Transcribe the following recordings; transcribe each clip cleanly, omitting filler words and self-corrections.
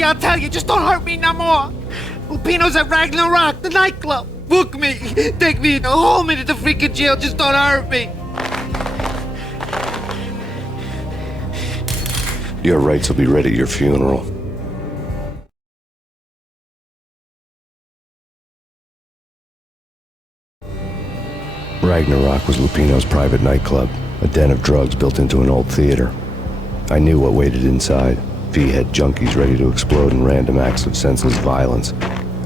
I'll tell you, just don't hurt me no more. Lupino's at RAGNA, the nightclub. Book me, take me home into the freaking jail, just don't hurt me. Your rights will be ready at your funeral. Ragnarok was Lupino's private nightclub, a den of drugs built into an old theater. I knew what waited inside. V-head junkies ready to explode in random acts of senseless violence,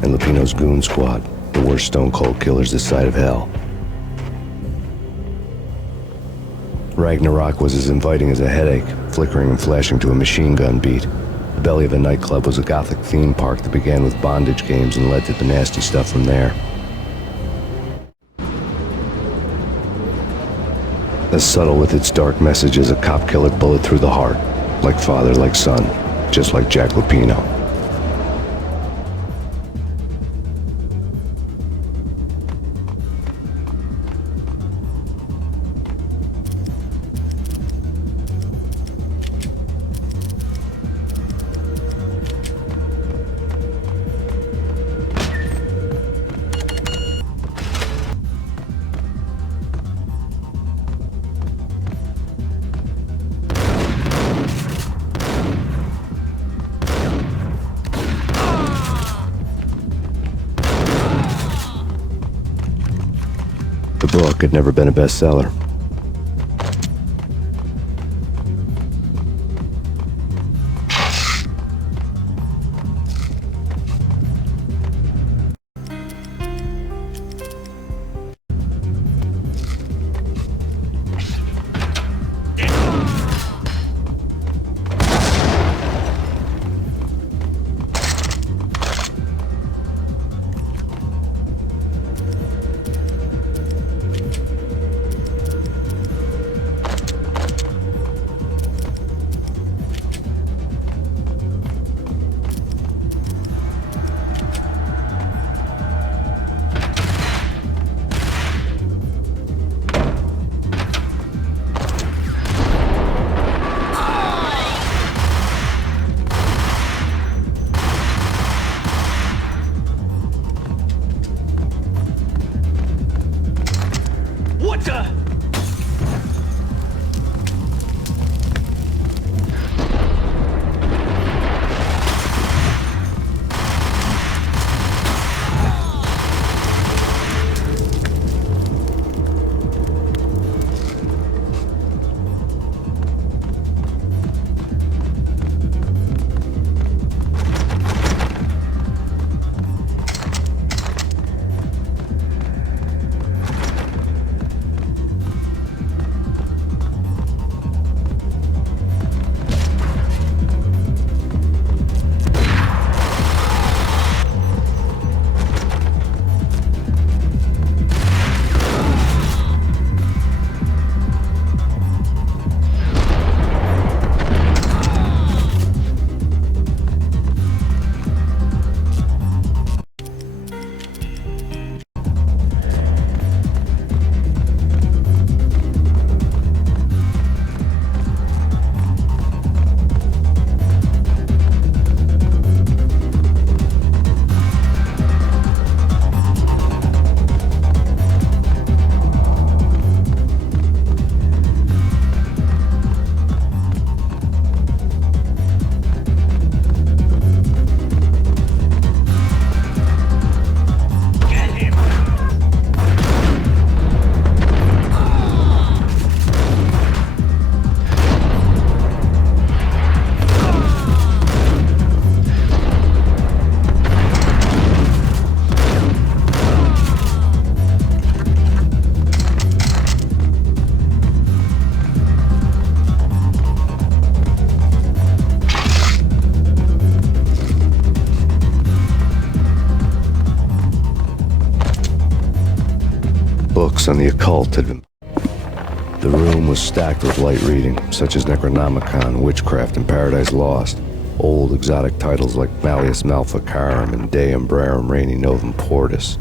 and Lupino's goon squad, the worst stone-cold killers this side of hell. Ragnarok was as inviting as a headache, flickering and flashing to a machine gun beat. The belly of a nightclub was a gothic theme park that began with bondage games and led to the nasty stuff from there. As subtle with its dark message as a cop-killer bullet through the heart, like father, like son, just like Jack Lupino. The book had never been a bestseller. Books on the occult had been... The room was stacked with light reading, such as Necronomicon, Witchcraft, and Paradise Lost. Old exotic titles like Malleus Maleficarum and De Umbrarum Reini Novum Portis.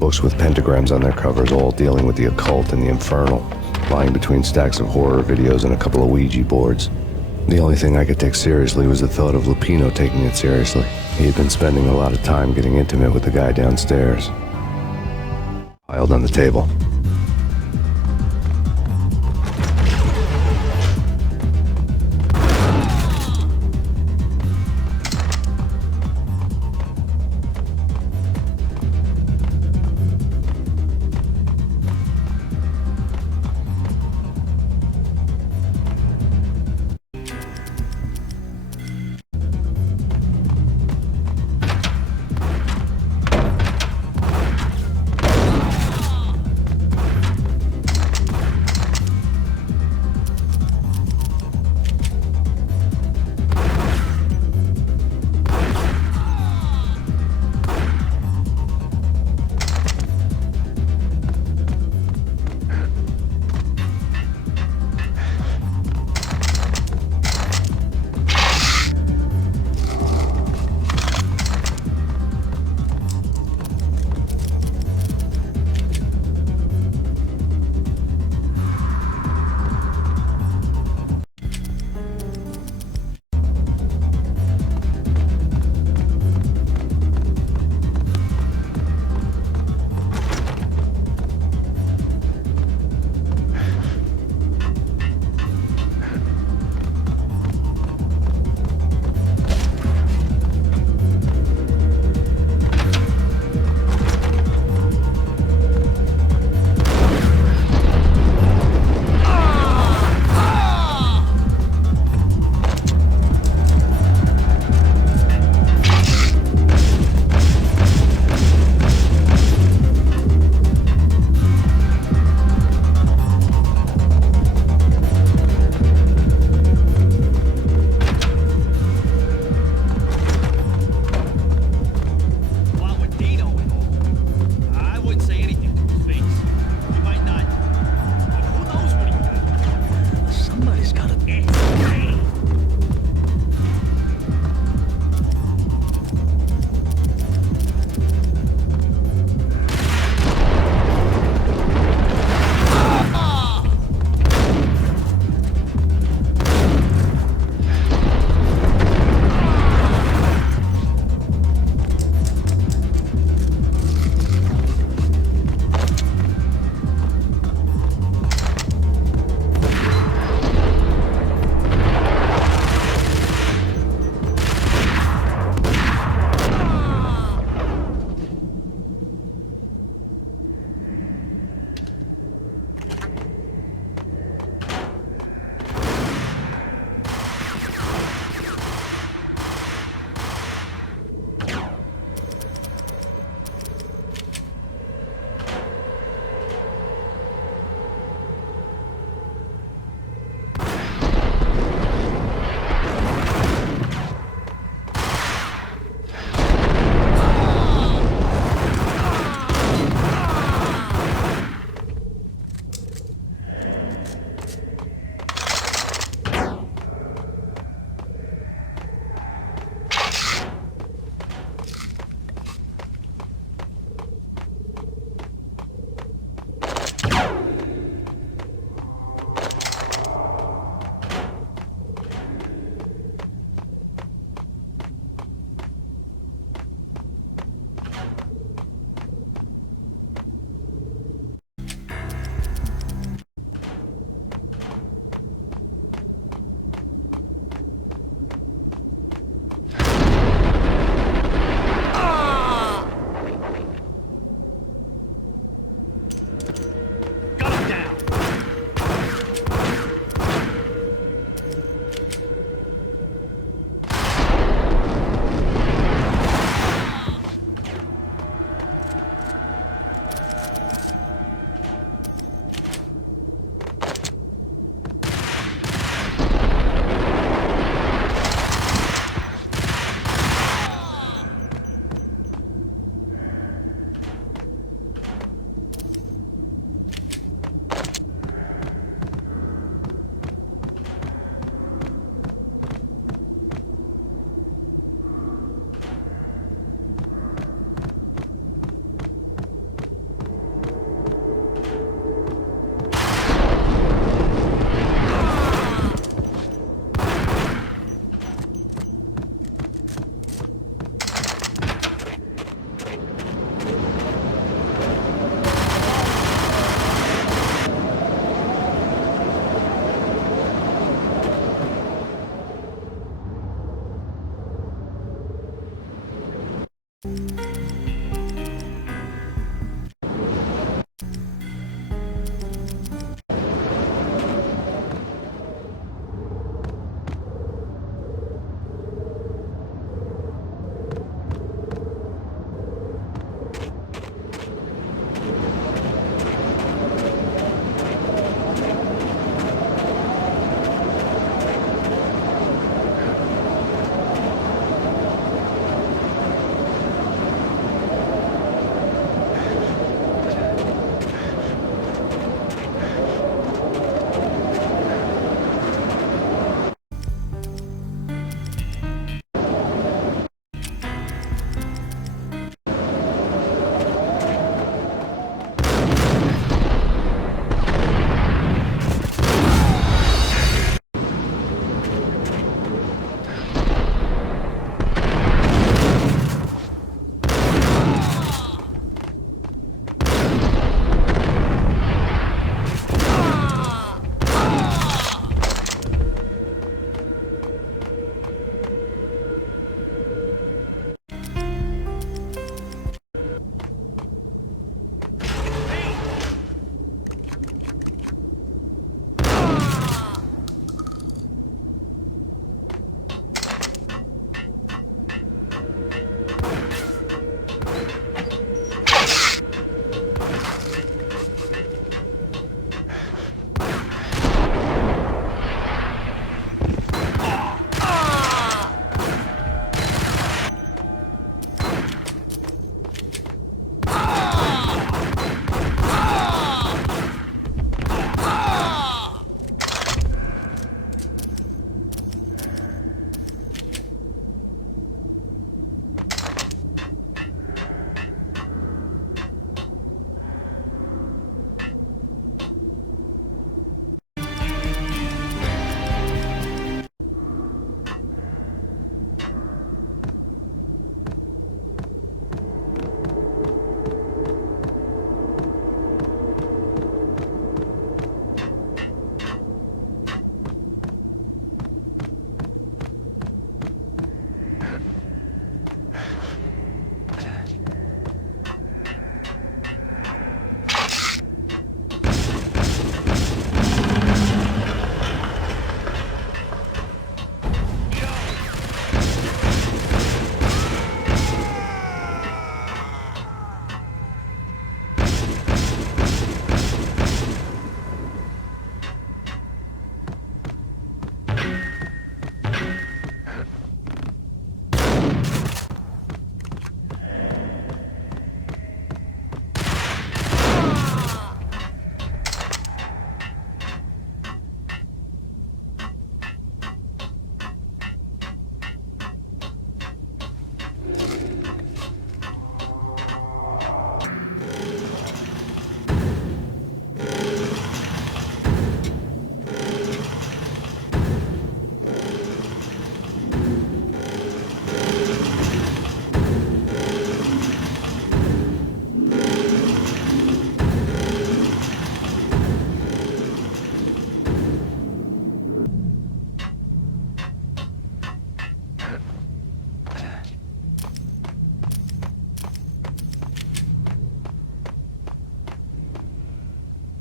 Books with pentagrams on their covers, all dealing with the occult and the infernal, lying between stacks of horror videos and a couple of Ouija boards. The only thing I could take seriously was the thought of Lupino taking it seriously. He had been spending a lot of time getting intimate with the guy downstairs. Piled on the table.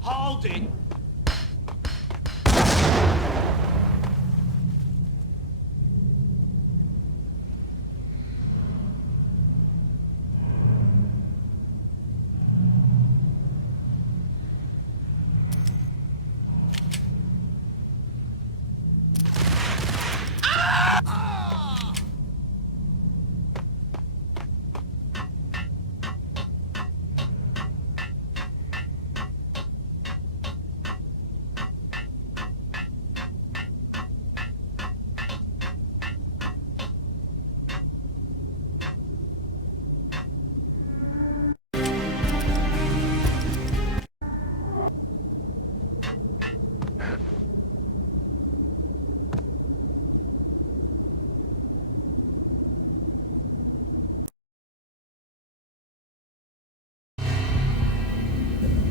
Hold it!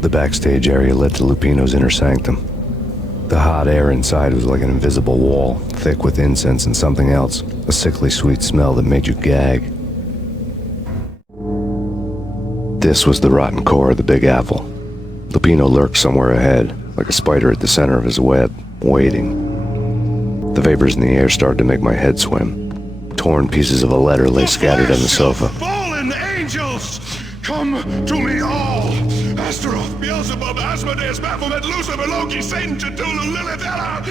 The backstage area led to Lupino's inner sanctum. The hot air inside was like an invisible wall, thick with incense and something else, a sickly sweet smell that made you gag. This was the rotten core of the Big Apple. Lupino lurked somewhere ahead, like a spider at the center of his web, waiting. The vapors in the air started to make my head swim. Torn pieces of a letter lay scattered on the sofa. Fallen angels! Come to me all! Astaroth, Beelzebub, Asmodeus, Baphomet, Lucifer, Loki, Satan, Cthulhu, Lilith, Ella!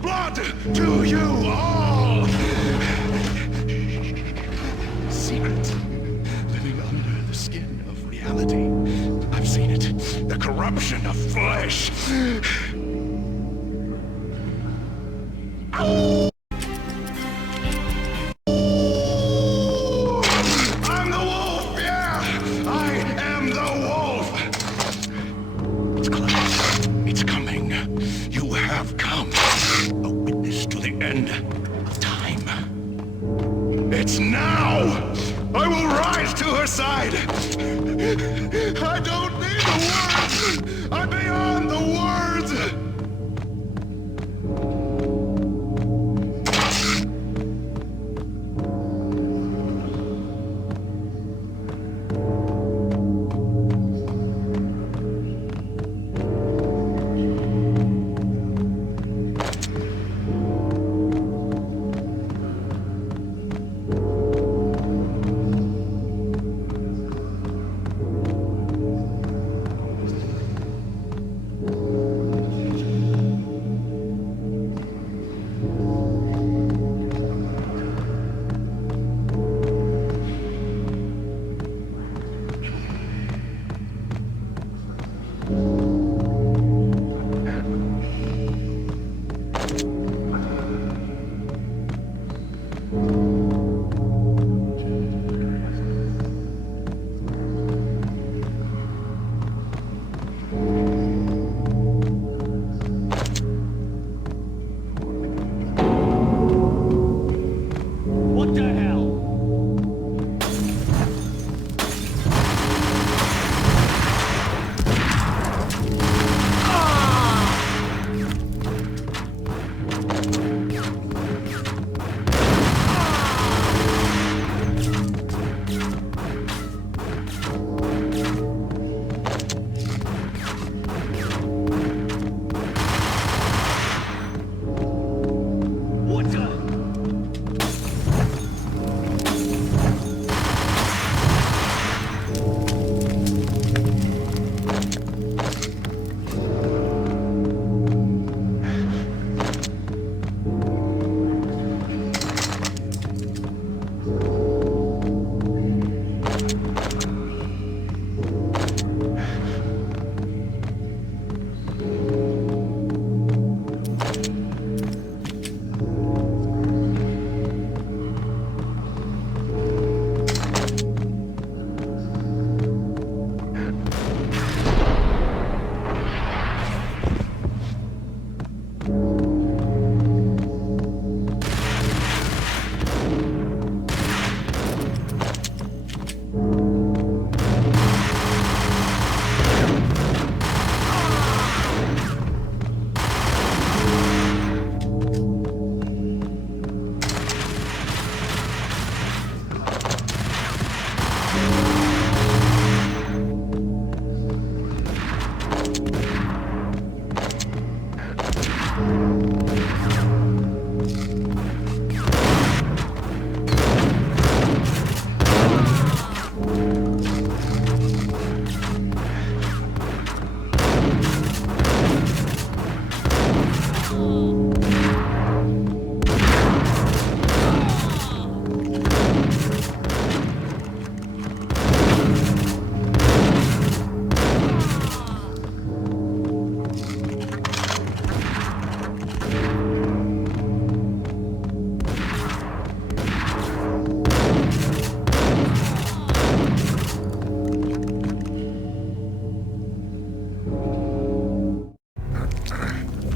Blood to you all! Secret. Living under the skin of reality. I've seen it. The corruption of flesh. Ow! I'm the wolf, yeah! I am the wolf! It's close. It's coming. You have come. A witness to the end of time. It's now! I will rise to her side! I don't need the words! I'm beyond the words!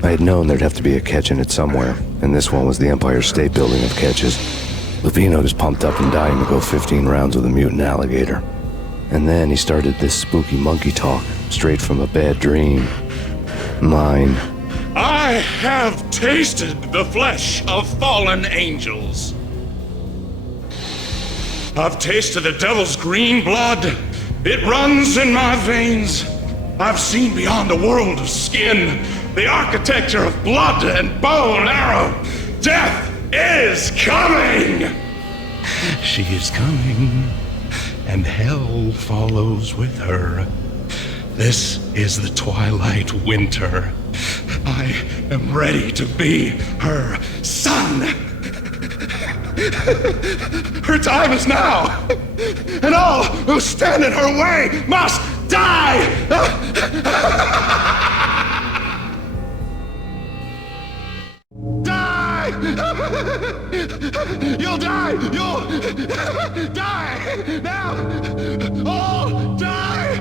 I had known there'd have to be a catch in it somewhere, and this one was the Empire State Building of catches. Lupino was pumped up and dying to go 15 rounds with a mutant alligator. And then he started this spooky monkey talk, straight from a bad dream. Mine. I have tasted the flesh of fallen angels. I've tasted the devil's green blood It runs in my veins. I've seen beyond a world of skin, the architecture of blood and bow and arrow. Death is coming! She is coming, and hell follows with her. This is the twilight winter. I am ready to be her son. Her time is now, and all who stand in her way must die! Die! You'll die! You'll die! Now! All die!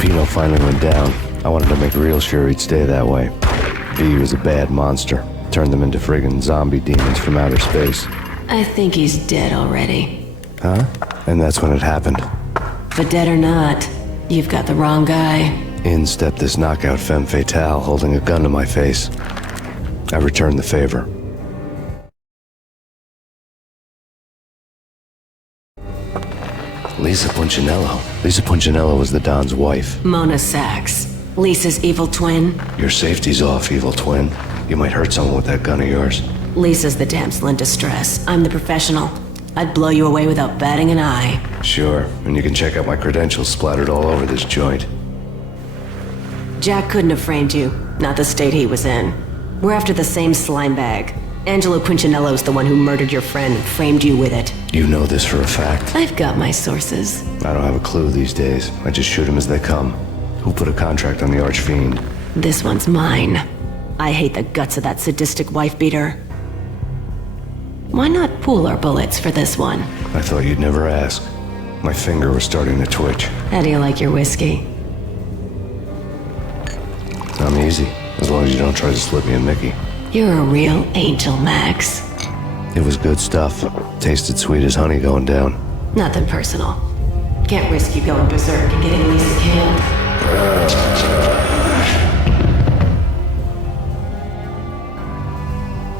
Pino finally went down. I wanted to make real sure he'd stay that way. V was a bad monster. Turned them into friggin' zombie demons from outer space. I think he's dead already. Huh? And that's when it happened. But dead or not, you've got the wrong guy. In stepped this knockout femme fatale holding a gun to my face. I returned the favor. Lisa Punchinello. Lisa Punchinello was the Don's wife. Mona Sachs. Lisa's evil twin. Your safety's off, evil twin. You might hurt someone with that gun of yours. Lisa's the damsel in distress. I'm the professional. I'd blow you away without batting an eye. Sure, and you can check out my credentials splattered all over this joint. Jack couldn't have framed you. Not the state he was in. We're after the same slime bag. Angelo Punchinello's the one who murdered your friend and framed you with it. You know this for a fact. I've got my sources. I don't have a clue these days. I just shoot them as they come. Who put a contract on the Archfiend? This one's mine. I hate the guts of that sadistic wife-beater. Why not pool our bullets for this one? I thought you'd never ask. My finger was starting to twitch. How do you like your whiskey? I'm easy, as long as you don't try to slip me a Mickey. You're a real angel, Max. It was good stuff. Tasted sweet as honey going down. Nothing personal. Can't risk you going berserk and getting Lisa killed.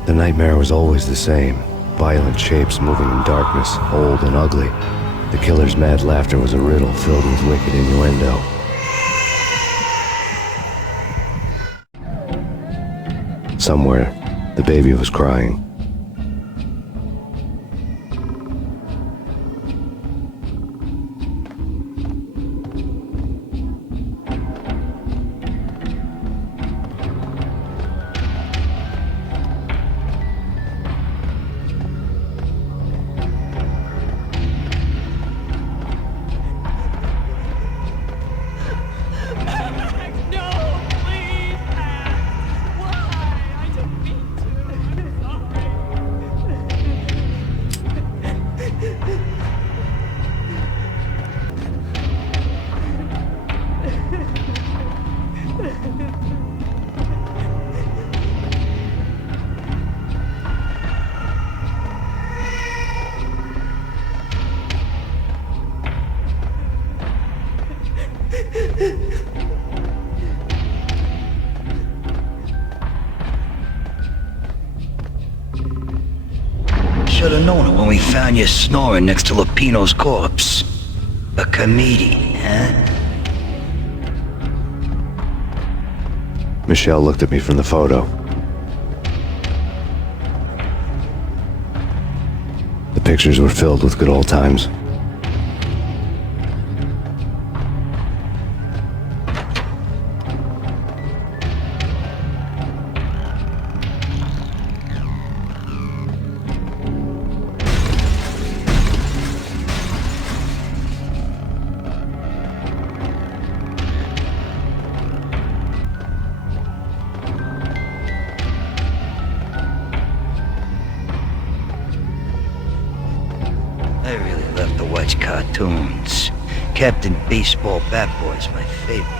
The nightmare was always the same. Violent shapes moving in darkness, old and ugly. The killer's mad laughter was a riddle filled with wicked innuendo. Somewhere, the baby was crying. Should've known it when we found you snoring next to Lupino's corpse. A comedian, huh? Michelle looked at me from the photo. The pictures were filled with good old times. I really love to watch cartoons. Captain Baseball Bat Boy's my favorite.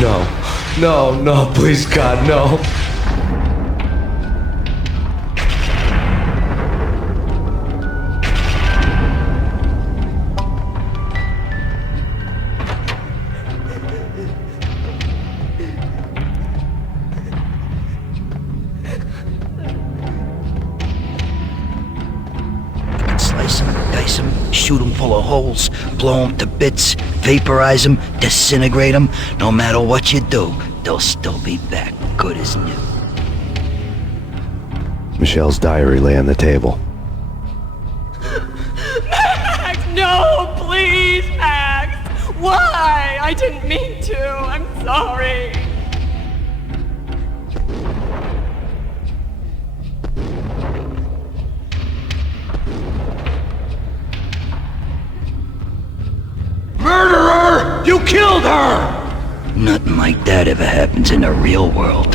No. No, no, please, God, no. Slice them, dice them, shoot them full of holes, blow them to bits, vaporize them, disintegrate them. No matter what you do, they'll still be back, good as new. Michelle's diary lay on the table. Max, no, please, Max. Why? I didn't mean to. I'm sorry. Murderer! You killed her! Nothing like that ever happens in the real world.